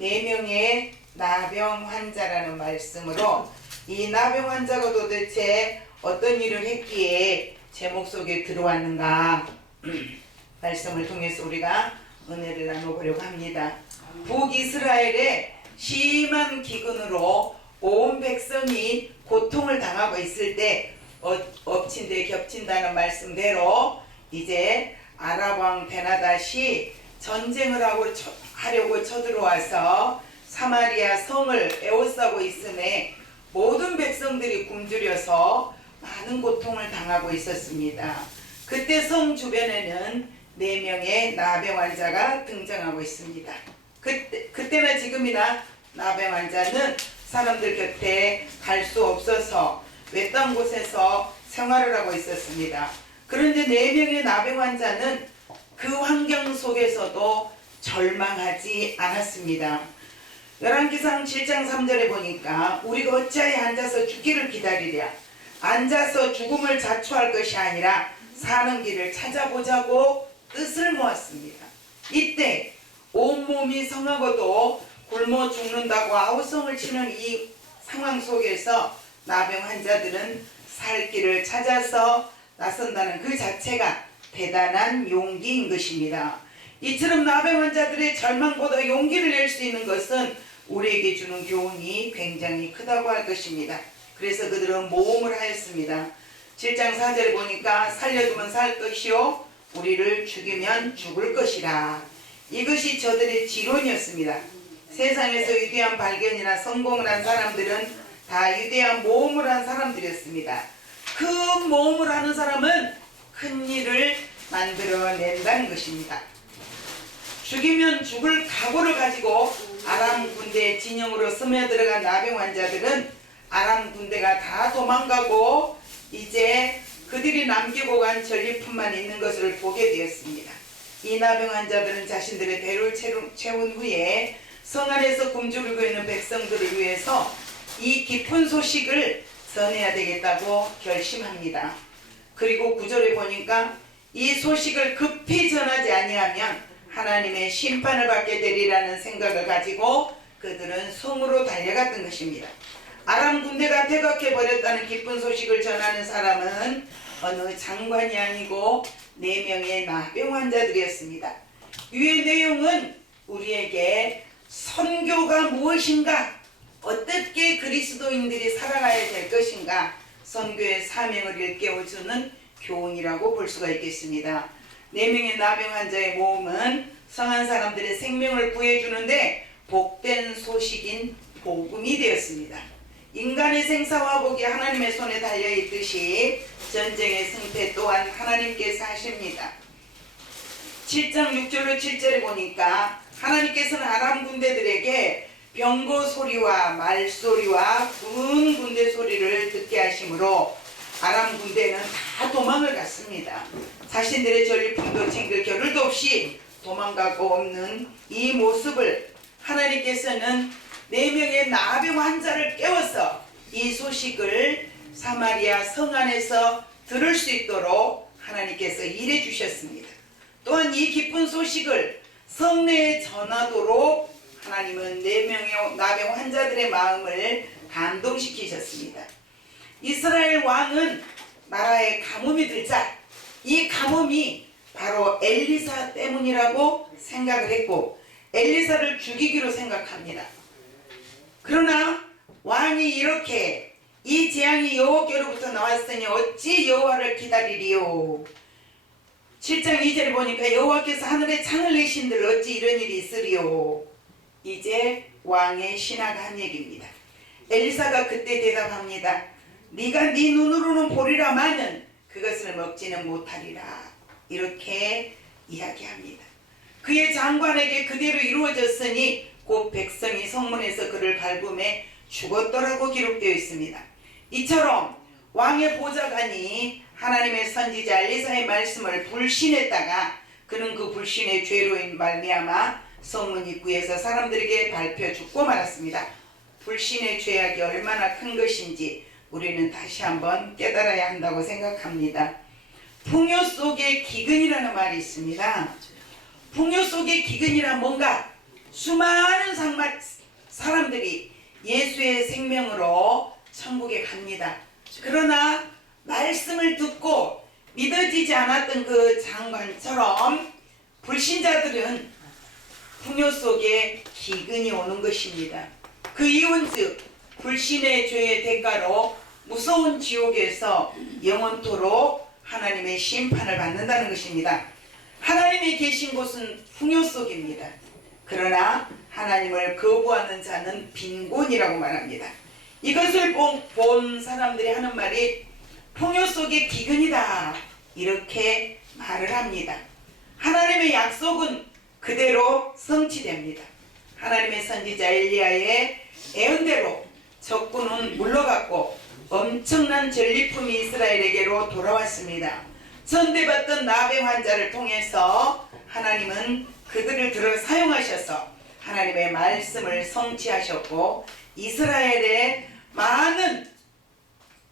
4명의 나병 환자라는 말씀으로 이 나병 환자가 도대체 어떤 일을 했기에 제목 속에 들어왔는가 말씀을 통해서 우리가 은혜를 나눠보려고 합니다. 북이스라엘의 심한 기근으로 온 백성이 고통을 당하고 있을 때 엎친 데 겹친다는 말씀대로 이제 아랍왕 베나닷이 전쟁을 하려고 쳐들어와서 사마리아 성을 에워싸고 있음에 모든 백성들이 굶주려서 많은 고통을 당하고 있었습니다. 그때 성 주변에는 4명의 나병 환자가 등장하고 있습니다. 그때나 지금이나 나병 환자는 사람들 곁에 갈 수 없어서 외딴 곳에서 생활을 하고 있었습니다. 그런데 4명의 나병 환자는 그 환경 속에서도 절망하지 않았습니다. 열왕기상 7장 3절에 보니까 우리가 어찌하여 앉아서 죽기를 기다리랴. 앉아서 죽음을 자초할 것이 아니라 사는 길을 찾아보자고 뜻을 모았습니다. 이때 온몸이 성하고도 굶어 죽는다고 아우성을 치는 이 상황 속에서 나병 환자들은 살 길을 찾아서 나선다는 그 자체가 대단한 용기인 것입니다. 이처럼 나병 환자들의 절망보다 용기를 낼 수 있는 것은 우리에게 주는 교훈이 굉장히 크다고 할 것입니다. 그래서 그들은 모험을 하였습니다. 7장 4절에 보니까 살려두면 살 것이요 우리를 죽이면 죽을 것이라. 이것이 저들의 지론이었습니다. 세상에서 위대한 발견이나 성공을 한 사람들은 다 위대한 모험을 한 사람들이었습니다. 그 모험을 하는 사람은 큰 일을 만들어낸다는 것입니다. 죽이면 죽을 각오를 가지고 아람 군대의 진영으로 스며들어간 나병 환자들은 아람 군대가 다 도망가고 이제 그들이 남기고 간 전리품만 있는 것을 보게 되었습니다. 이 나병 환자들은 자신들의 배를 채운 후에 성 안에서 굶주리고 있는 백성들을 위해서 이 기쁜 소식을 전해야 되겠다고 결심합니다. 그리고 9절에 보니까 이 소식을 급히 전하지 아니하면 하나님의 심판을 받게 되리라는 생각을 가지고 그들은 성으로 달려갔던 것입니다. 아람 군대가 퇴각해버렸다는 기쁜 소식을 전하는 사람은 어느 장관이 아니고 4명의 나병 환자들이었습니다. 위의 내용은 우리에게 선교가 무엇인가, 어떻게 그리스도인들이 살아가야 될 것인가, 선교의 사명을 일깨워주는 교훈이라고 볼 수가 있겠습니다. 4명의 나병 환자의 모험은 성한 사람들의 생명을 구해주는데 복된 소식인 복음이 되었습니다. 인간의 생사화복이 하나님의 손에 달려있듯이 전쟁의 승패 또한 하나님께서 하십니다. 7장 6절로 7절에 보니까 하나님께서는 아람 군대들에게 병거 소리와 말소리와 군 군대 소리를 듣게 하시므로 아람 군대는 다 도망을 갔습니다. 자신들의 전리품도 챙길 겨를도 없이 도망가고 없는 이 모습을 하나님께서는 4명의 나병 환자를 깨워서 이 소식을 사마리아 성 안에서 들을 수 있도록 하나님께서 일해 주셨습니다. 또한 이 기쁜 소식을 성내에 전하도록 하나님은 4명의 나병 환자들의 마음을 감동시키셨습니다. 이스라엘 왕은 나라에 가뭄이 들자 이 가뭄이 바로 엘리사 때문이라고 생각을 했고 엘리사를 죽이기로 생각합니다. 그러나 왕이 이렇게 이 재앙이 여호와께로부터 나왔으니 어찌 여호와를 기다리리요. 7장 2절에 보니까 여호와께서 하늘에 창을 내신들 어찌 이런 일이 있으리요. 이제 왕의 신하가 한 얘기입니다. 엘리사가 그때 대답합니다. 네가 네 눈으로는 보리라마는 그것을 먹지는 못하리라. 이렇게 이야기합니다. 그의 장관에게 그대로 이루어졌으니 곧 백성이 성문에서 그를 밟음에 죽었더라고 기록되어 있습니다. 이처럼 왕의 보좌관이 하나님의 선지자 엘리사의 말씀을 불신했다가 그는 그 불신의 죄로 말미암아 성문 입구에서 사람들에게 밟혀 죽고 말았습니다. 불신의 죄악이 얼마나 큰 것인지 우리는 다시 한번 깨달아야 한다고 생각합니다. 풍요 속의 기근이라는 말이 있습니다. 풍요 속의 기근이란 뭔가 수많은 사람들이 예수의 생명으로 천국에 갑니다. 그러나 말씀을 듣고 믿어지지 않았던 그 장관처럼 불신자들은 풍요 속에 기근이 오는 것입니다. 그 이유는즉 불신의 죄의 대가로 무서운 지옥에서 영원토록 하나님의 심판을 받는다는 것입니다. 하나님이 계신 곳은 풍요 속입니다. 그러나 하나님을 거부하는 자는 빈곤이라고 말합니다. 이것을 본 사람들이 하는 말이 풍요 속의 기근이다, 이렇게 말을 합니다. 하나님의 약속은 그대로 성취됩니다. 하나님의 선지자 엘리야의 예언대로 적군은 물러갔고 엄청난 전리품이 이스라엘에게로 돌아왔습니다. 전대받던 나병 환자를 통해서 하나님은 그들을 들어 사용하셔서 하나님의 말씀을 성취하셨고 이스라엘의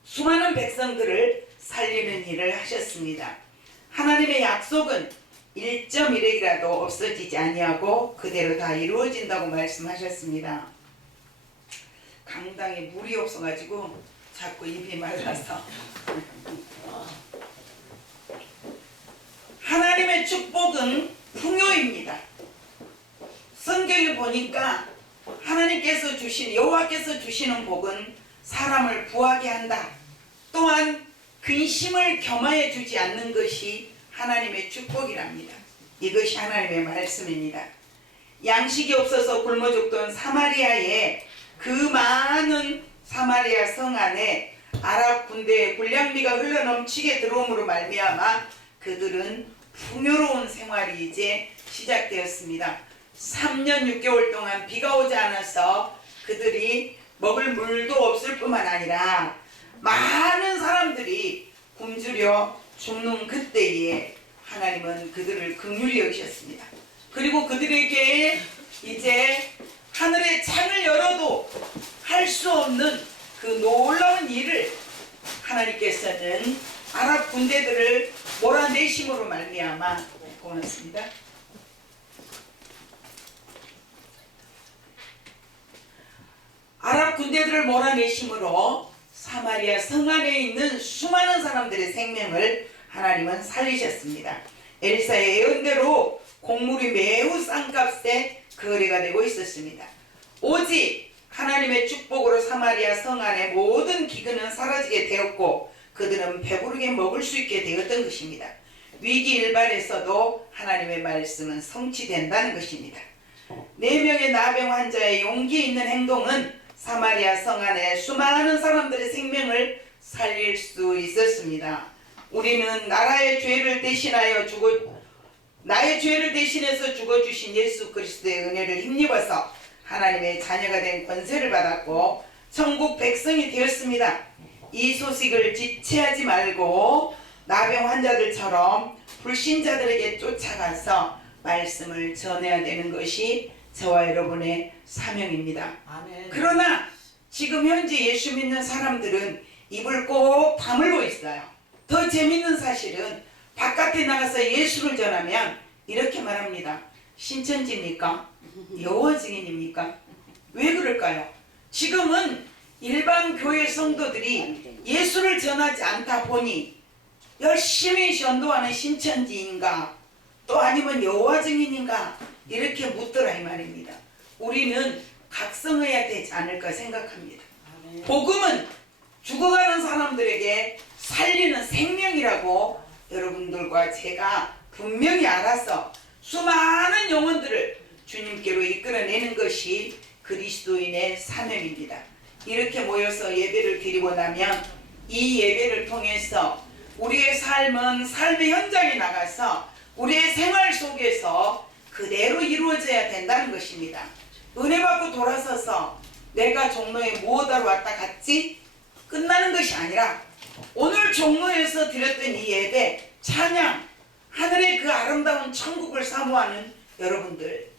수많은 백성들을 살리는 일을 하셨습니다. 하나님의 약속은 1.1핵이라도 없어지지 아니하고 그대로 다 이루어진다고 말씀하셨습니다. 강당에 물이 없어가지고 자꾸 입이 말라서. 하나님의 축복은 풍요입니다. 성경에 보니까 하나님께서 여호와께서 주시는 복은 사람을 부하게 한다. 또한 근심을 겸하여 주지 않는 것이 하나님의 축복이랍니다. 이것이 하나님의 말씀입니다. 양식이 없어서 굶어 죽던 사마리아의 그 많은 사마리아 성 안에 아랍 군대의 군량미가 흘러넘치게 들어옴으로 말미암아 그들은 풍요로운 생활이 이제 시작되었습니다. 3년 6개월 동안 비가 오지 않아서 그들이 먹을 물도 없을 뿐만 아니라 많은 사람들이 굶주려 죽는 그때에 하나님은 그들을 긍휼히 여기셨습니다. 그리고 그들에게 이제 하늘의 창을 열어도 할 수 없는 그 놀라운 일을 하나님께서는 아랍 군대들을 몰아내심으로 말미암아, 고맙습니다. 아랍 군대들을 몰아내심으로 사마리아 성 안에 있는 수많은 사람들의 생명을 하나님은 살리셨습니다. 엘사의 예언대로 곡물이 매우 싼 값에 거래가 되고 있었습니다. 오직 하나님의 축복으로 사마리아 성 안의 모든 기근은 사라지게 되었고 그들은 배부르게 먹을 수 있게 되었던 것입니다. 위기 일반에서도 하나님의 말씀은 성취된다는 것입니다. 4명의 나병 환자의 용기 있는 행동은 사마리아 성 안에 수많은 사람들의 생명을 살릴 수 있었습니다. 우리는 나의 죄를 대신해서 죽어주신 예수 그리스도의 은혜를 힘입어서 하나님의 자녀가 된 권세를 받았고 천국 백성이 되었습니다. 이 소식을 지체하지 말고 나병 환자들처럼 불신자들에게 쫓아가서 말씀을 전해야 되는 것이 저와 여러분의 사명입니다. 아멘. 그러나 지금 현재 예수 믿는 사람들은 입을 꼭 다물고 있어요. 더 재밌는 사실은 바깥에 나가서 예수를 전하면 이렇게 말합니다. 신천지입니까? 여호와 증인입니까? 왜 그럴까요? 지금은 일반 교회 성도들이 예수를 전하지 않다 보니 열심히 전도하는 신천지인가 또 아니면 여호와 증인인가 이렇게 묻더라 이 말입니다. 우리는 각성해야 되지 않을까 생각합니다. 복음은 죽어가는 사람들에게 살리는 생명이라고 여러분들과 제가 분명히 알아서 수많은 영혼들을 주님께로 이끌어내는 것이 그리스도인의 사명입니다. 이렇게 모여서 예배를 드리고 나면 이 예배를 통해서 우리의 삶은 삶의 현장에 나가서 우리의 생활 속에서 그대로 이루어져야 된다는 것입니다. 은혜 받고 돌아서서 내가 종로에 무엇하러 왔다 갔지? 끝나는 것이 아니라 오늘 종로에서 드렸던 이 예배, 찬양, 하늘의 그 아름다운 천국을 사모하는 여러분들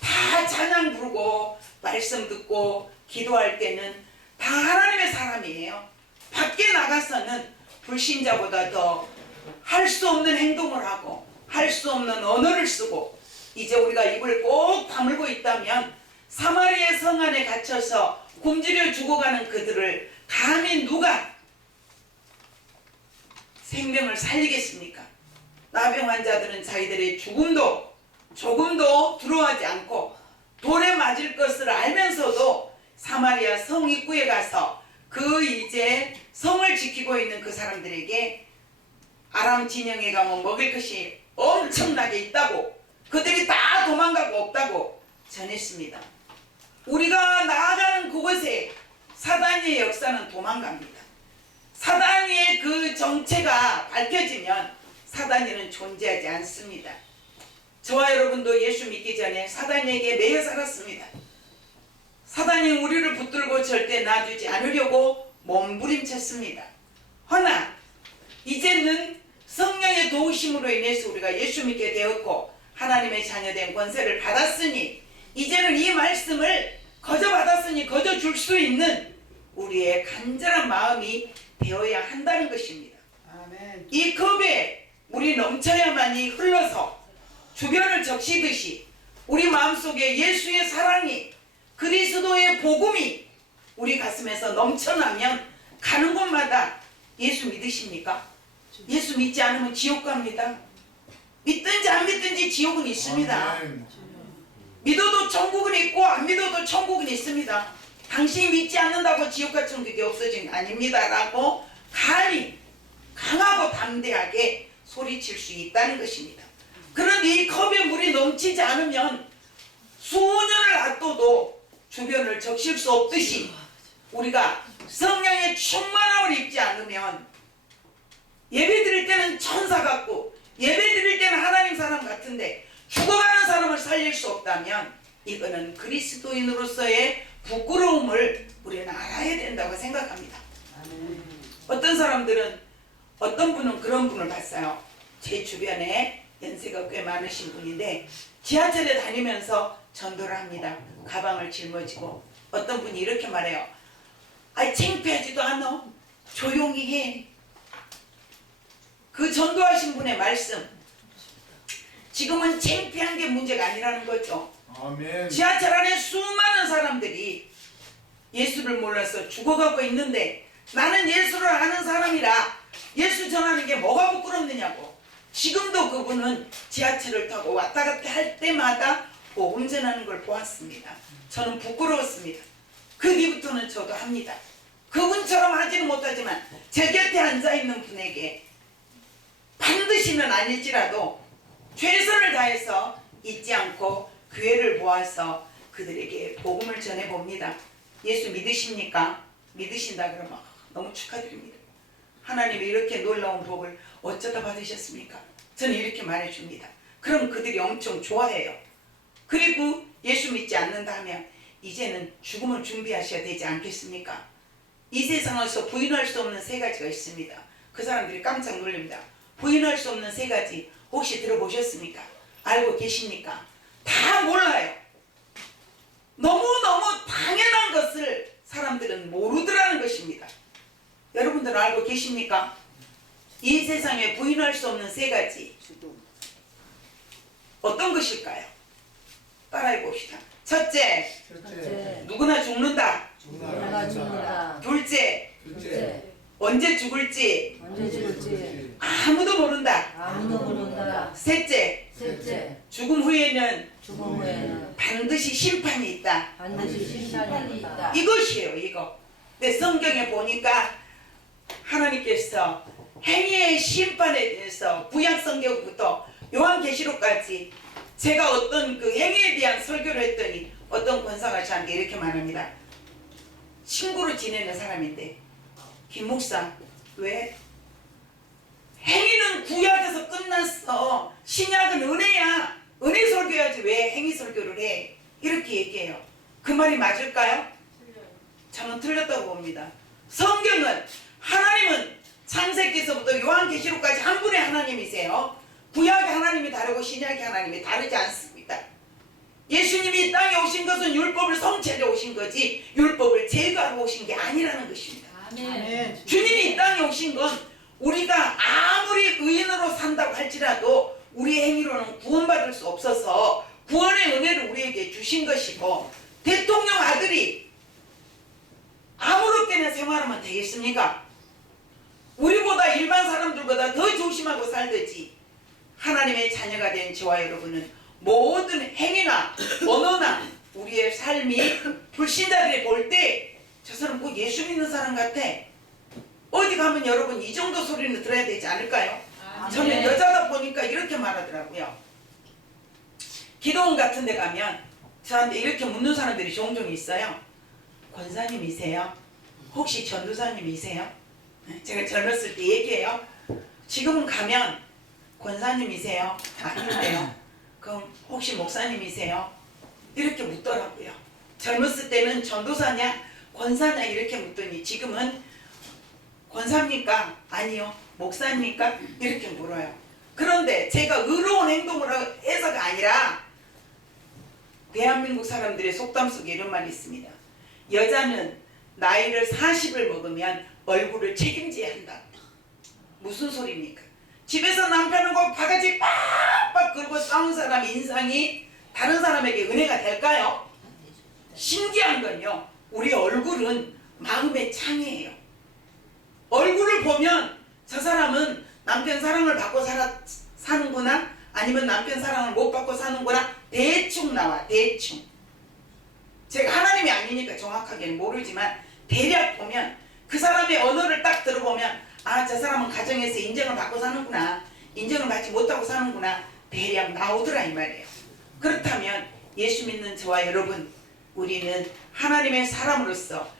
다 찬양 부르고 말씀 듣고 기도할 때는 다 하나님의 사람이에요. 밖에 나가서는 불신자보다 더 할 수 없는 행동을 하고 할 수 없는 언어를 쓰고 이제 우리가 입을 꼭 다물고 있다면 사마리아 성 안에 갇혀서 굶주려 죽어가는 그들을 감히 누가 생명을 살리겠습니까? 나병 환자들은 자기들의 죽음도 조금도 두려워하지 않고 돌에 맞을 것을 알면서도 사마리아 성 입구에 가서 그 이제 성을 지키고 있는 그 사람들에게 아람 진영에 가면 먹을 것이 엄청나게 있다고, 그들이 다 도망가고 없다고 전했습니다. 우리가 나아가는 그곳에 사단의 역사는 도망갑니다. 사단의 그 정체가 밝혀지면 사단이는 존재하지 않습니다. 저와 여러분도 예수 믿기 전에 사단에게 매여 살았습니다. 사단이 우리를 붙들고 절대 놔주지 않으려고 몸부림쳤습니다. 허나 이제는 성령의 도우심으로 인해서 우리가 예수 믿게 되었고 하나님의 자녀된 권세를 받았으니 이제는 이 말씀을 거저 받았으니 거저 줄 수 있는 우리의 간절한 마음이 되어야 한다는 것입니다. 아멘. 이 컵에 물이 넘쳐야만이 흘러서 주변을 적시듯이 우리 마음속에 예수의 사랑이, 그리스도의 복음이 우리 가슴에서 넘쳐나면 가는 곳마다 예수 믿으십니까? 예수 믿지 않으면 지옥 갑니다. 믿든지 안 믿든지 지옥은 있습니다. 아멘. 믿어도 천국은 있고 안 믿어도 천국은 있습니다. 당신이 믿지 않는다고 지옥과 천국이 없어진 거 아닙니다 라고 감히 강하고 담대하게 소리칠 수 있다는 것입니다. 그런데 이 컵에 물이 넘치지 않으면 수년을 놔둬도 주변을 적실 수 없듯이 우리가 성령의 충만함을 입지 않으면 예배 드릴 때는 천사 같고 예배 드릴 때는 하나님 사람 같은데 죽어가는 사람을 살릴 수 없다면 이거는 그리스도인으로서의 부끄러움을 우리는 알아야 된다고 생각합니다. 어떤 사람들은, 어떤 분은 그런 분을 봤어요. 제 주변에 연세가 꽤 많으신 분인데 지하철에 다니면서 전도를 합니다. 가방을 짊어지고 어떤 분이 이렇게 말해요. 아이 창피하지도 않아. 조용히 해. 그 전도하신 분의 말씀, 지금은 창피한 게 문제가 아니라는 거죠. 아멘. 지하철 안에 수많은 사람들이 예수를 몰라서 죽어가고 있는데 나는 예수를 아는 사람이라 예수 전하는 게 뭐가 부끄럽느냐고. 지금도 그분은 지하철을 타고 왔다 갔다 할 때마다 복음 전하는 걸 보았습니다. 저는 부끄러웠습니다. 그 뒤부터는 저도 합니다. 그분처럼 하지는 못하지만 제 곁에 앉아있는 분에게 반드시는 아닐지라도 최선을 다해서 잊지 않고 기회를 모아서 그들에게 복음을 전해봅니다. 예수 믿으십니까? 믿으신다 그러면 너무 축하드립니다. 하나님이 이렇게 놀라운 복을 어쩌다 받으셨습니까? 저는 이렇게 말해줍니다. 그럼 그들이 엄청 좋아해요. 그리고 예수 믿지 않는다 하면 이제는 죽음을 준비하셔야 되지 않겠습니까? 이 세상에서 부인할 수 없는 세 가지가 있습니다. 그 사람들이 깜짝 놀랍니다. 부인할 수 없는 세 가지 혹시 들어보셨습니까? 알고 계십니까? 다 몰라요. 너무너무 당연한 것을 사람들은 모르더라는 것입니다. 여러분들은 알고 계십니까? 이 세상에 부인할 수 없는 세 가지 어떤 것일까요? 따라해 봅시다. 첫째, 누구나 죽는다. 누구나 죽는다. 둘째, 둘째, 언제 죽을지 언제 죽을지 아무도 모른다. 아무도 모른다. 셋째, 셋째, 죽음 후에는 죽음 후에는 반드시 심판이 있다. 반드시 심판이 있다. 이것이에요, 이거. 근데 성경에 보니까 하나님께서 행위의 심판에 대해서 구약성경부터 요한계시록까지 제가 어떤 그 행위에 대한 설교를 했더니 어떤 권사가 저한테 이렇게 말합니다. 친구로 지내는 사람인데 김 목사, 왜? 행위는 구약에서 끝났어. 신약은 은혜야. 은혜 설교해야지 왜 행위 설교를 해? 이렇게 얘기해요. 그 말이 맞을까요? 저는 틀렸다고 봅니다. 성경은, 하나님은 창세기에서부터 요한계시록까지 한 분의 하나님이세요. 구약의 하나님이 다르고 신약의 하나님이 다르지 않습니다. 예수님이 이 땅에 오신 것은 율법을 성취하려 오신 거지 율법을 제거하러 오신 게 아니라는 것입니다. 아멘. 주님이 이 땅에 오신 건 우리가 아무리 의인으로 산다고 할지라도 우리의 행위로는 구원받을 수 없어서 구원의 은혜를 우리에게 주신 것이고, 대통령 아들이 아무렇게나 생활하면 되겠습니까? 우리보다 일반 사람들보다 더 조심하고 살듯이 하나님의 자녀가 된 저와 여러분은 모든 행위나 언어나 우리의 삶이 불신자들이 볼 때 저 사람 뭐 예수 믿는 사람 같아, 어디 가면 여러분 이 정도 소리는 들어야 되지 않을까요? 저는 여자다 보니까 이렇게 말하더라고요. 기도원 같은 데 가면 저한테 이렇게 묻는 사람들이 종종 있어요. 권사님이세요? 혹시 전도사님이세요? 제가 젊었을 때 얘기해요. 지금은 가면 권사님이세요? 아닌데요. 그럼 혹시 목사님이세요? 이렇게 묻더라고요. 젊었을 때는 전도사냐 권사냐 이렇게 묻더니 지금은 권사입니까? 아니요. 목사입니까? 이렇게 물어요. 그런데 제가 의로운 행동을 해서가 아니라 대한민국 사람들의 속담 속에 이런 말이 있습니다. 여자는 나이를 40을 먹으면 얼굴을 책임져야 한다. 무슨 소리입니까? 집에서 남편하고 바가지 빡빡 긁고 싸운 사람 인상이 다른 사람에게 은혜가 될까요? 신기한 건요, 우리 얼굴은 마음의 창이에요. 얼굴을 보면 저 사람은 남편 사랑을 받고 사는구나, 아니면 남편 사랑을 못 받고 사는구나, 대충 나와. 대충. 제가 하나님이 아니니까 정확하게는 모르지만 대략 보면 그 사람의 언어를 딱 들어보면 아, 저 사람은 가정에서 인정을 받고 사는구나, 인정을 받지 못하고 사는구나, 대략 나오더라 이 말이에요. 그렇다면 예수 믿는 저와 여러분, 우리는 하나님의 사람으로서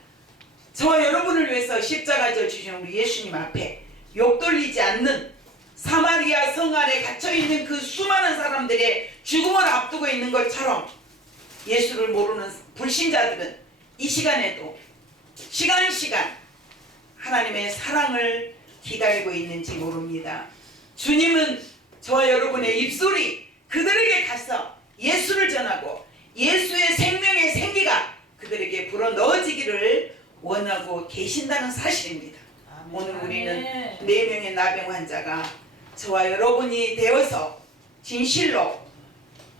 저와 여러분을 위해서 십자가 져 주신 우리 예수님 앞에 욕 돌리지 않는, 사마리아 성 안에 갇혀있는 그 수많은 사람들의 죽음을 앞두고 있는 것처럼 예수를 모르는 불신자들은 이 시간에도 시간 하나님의 사랑을 기다리고 있는지 모릅니다. 주님은 저와 여러분의 입술이 그들에게 가서 예수를 전하고 예수의 생명의 생기가 그들에게 불어넣어지기를 원하고 계신다는 사실입니다. 오늘 우리는 4명의 나병 환자가 저와 여러분이 되어서 진실로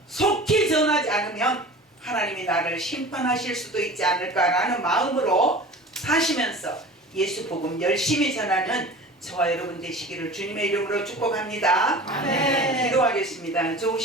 속히 전하지 않으면 하나님이 나를 심판하실 수도 있지 않을까라는 마음으로 사시면서 예수 복음 열심히 전하는 저와 여러분 되시기를 주님의 이름으로 축복합니다. 아멘. 기도하겠습니다. 좋으신